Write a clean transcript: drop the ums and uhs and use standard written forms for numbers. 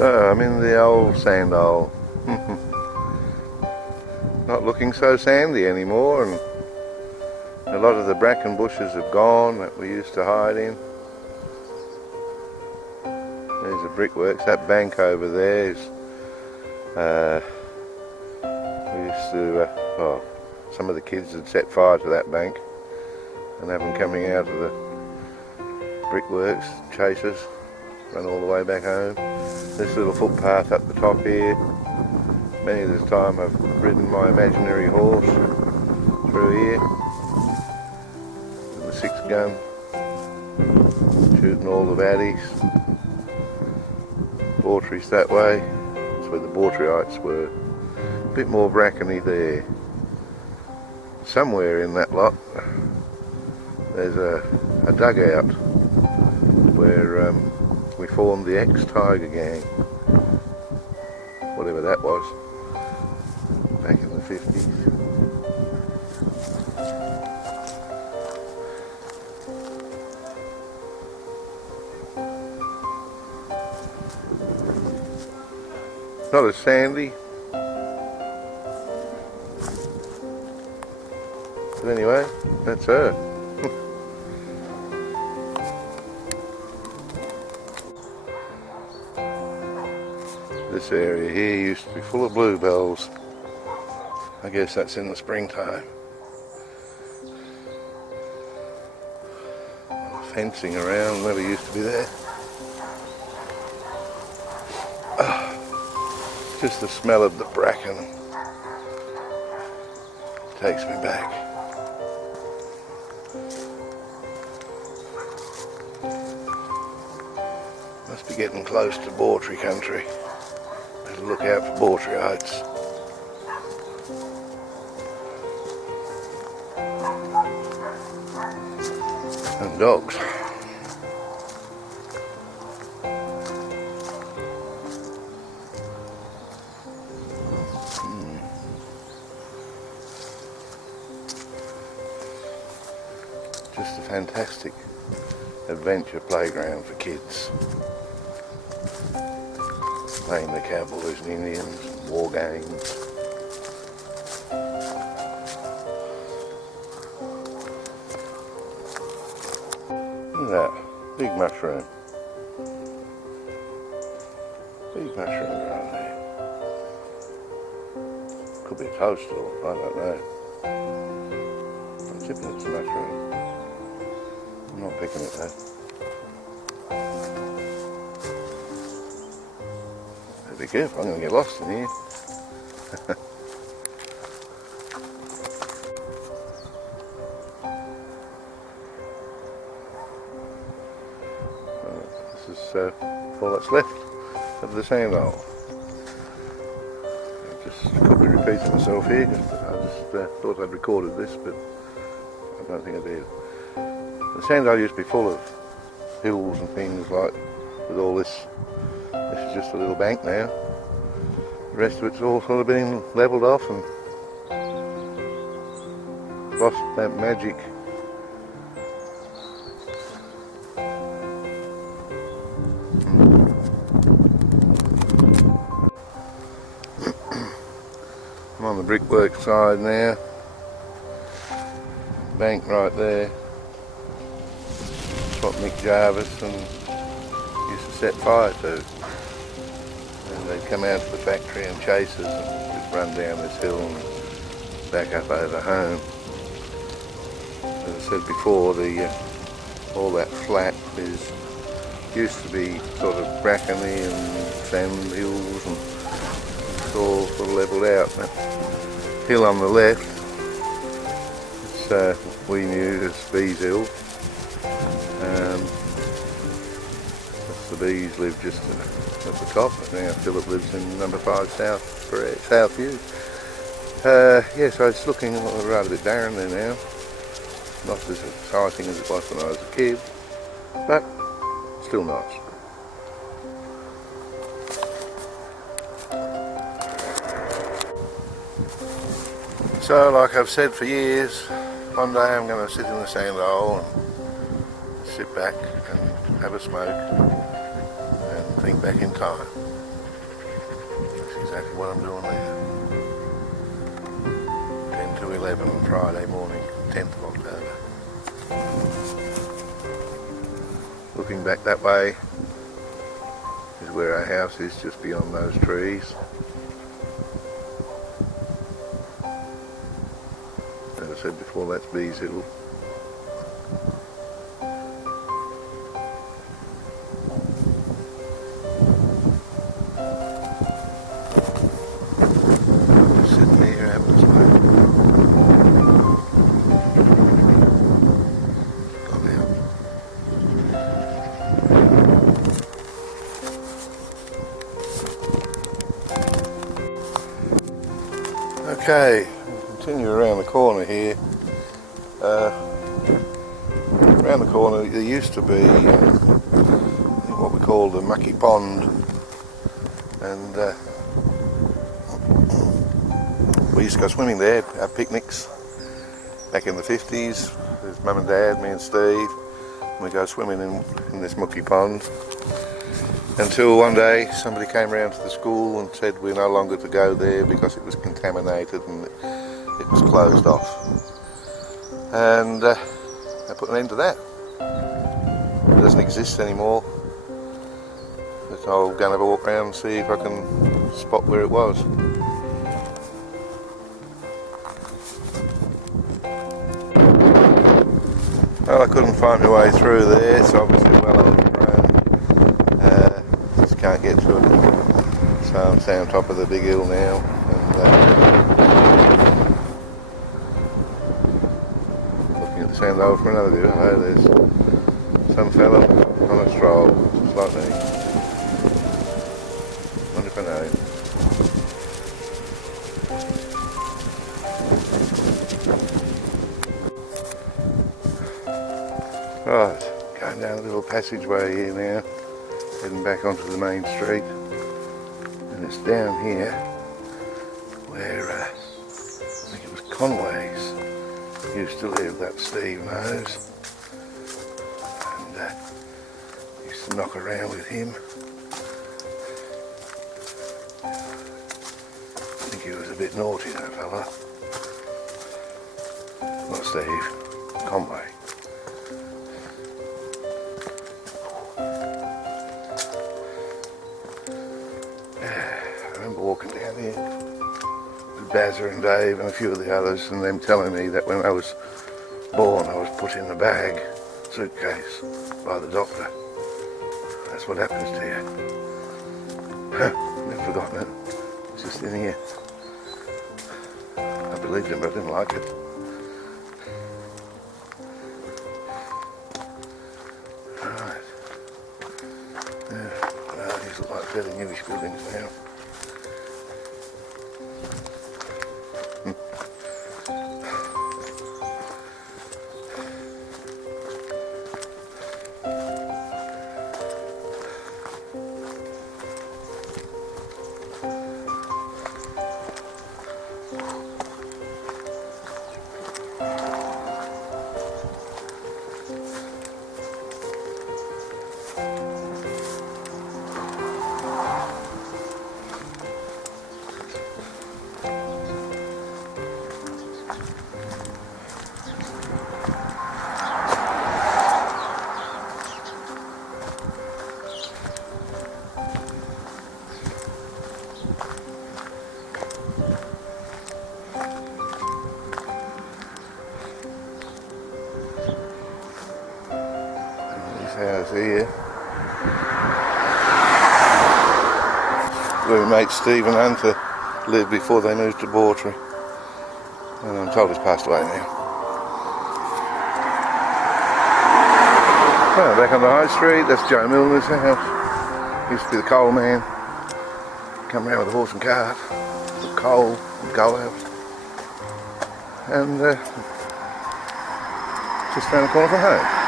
So I'm in the old sandhole. Not looking so sandy anymore, and a lot of the bracken bushes have gone that we used to hide in. There's the brickworks. That bank over there is we used to well, some of the kids had set fire to that bank and have them coming out of the brickworks, chase us, run all the way back home. This little footpath up the top here, many of the time I've ridden my imaginary horse through here with the 6-gun, shooting all the baddies. Bawtry's that way, that's where the Bawtryites were. A bit more brackeny there. Somewhere in that lot there's a dugout where we formed the ex-Tiger Gang, whatever that was, back in the 50s. Not as sandy, but anyway, that's her. This area here used to be full of bluebells. I guess that's in the springtime. Fencing around never used to be there. Just the smell of the bracken takes me back. Must be getting close to Bawtry country. Better look out for Bawtryites. And dogs. Just a fantastic adventure playground for kids. Playing the cowboys and Indians, and war games. Look at that, big mushroom. Big mushroom right there. Could be a toadstool, I don't know. I'm tipping it's a mushroom. I'm not picking it though. Be careful, I'm going to get lost in here. This is all that's left of the sandhole. I just could be repeating myself here, because I just thought I'd recorded this, but I don't think I did. The sandhole used to be full of hills and things like, with all this. This is just a little bank now. The rest of it's all sort of been levelled off and lost that magic. I'm on the brickwork side now. Bank right there. That's what Mick Jarvis and used to set fire to. And they'd come out to the factory and chase us and just run down this hill and back up over home. As I said before, all that flat used to be sort of brackeny and sand hills, and it's all sort of levelled out. That hill on the left, we knew as Bees Hill. The bees live just at the top. Now Philip lives in number 5 South View. Yeah, so it's looking rather a bit barren there now. Not as exciting as it was when I was a kid, but still nice. So, like I've said for years, one day I'm going to sit in the sandhole and sit back and have a smoke and think back in time. That's exactly what I'm doing there. 10 to 11 on Friday morning, 10th of October. Looking back that way is where our house is, just beyond those trees. As I said before, that's Bees Hill. Sitting here having a smoke. Gone out. Okay, we'll continue around the corner here. Around the corner there used to be what we call the mucky pond, and we used to go swimming there, have picnics back in the 50s. There's Mum and Dad, me and Steve, and we go swimming in this mucky pond until one day somebody came round to the school and said we're no longer to go there because it was contaminated and it was closed off. And I put an end to that. It doesn't exist anymore. But I'm going to have a walk around and see if I can spot where it was. Well, I couldn't find my way through there. It's obviously well overgrown. Just can't get through it. So I'm staying on top of the big hill now. And, looking at the Sandhole for another view. Hello, there's some fella on a stroll, just like me. Wonder if I know him. Right, going down a little passageway here now, heading back onto the main street. And it's down here where I think it was Conway's used to live, that Steve knows. And used to knock around with him. I think he was a bit naughty, that fella. Not Steve, Conway. Walking down here with Bazza and Dave and a few of the others, and them telling me that when I was born I was put in a bag, suitcase, by the doctor. That's what happens to you. Never forgotten it. It's just in here. I believed him, but I didn't like it. Right. Well, these look like fairly newish buildings now. House here where my mate Steve and Hunter lived before they moved to Bawtry, and I'm told he's passed away now. Well, back on the high street, that's Joe Milner's house. He used to be the coal man, come around with a horse and cart, the coal house, and just around the corner from home.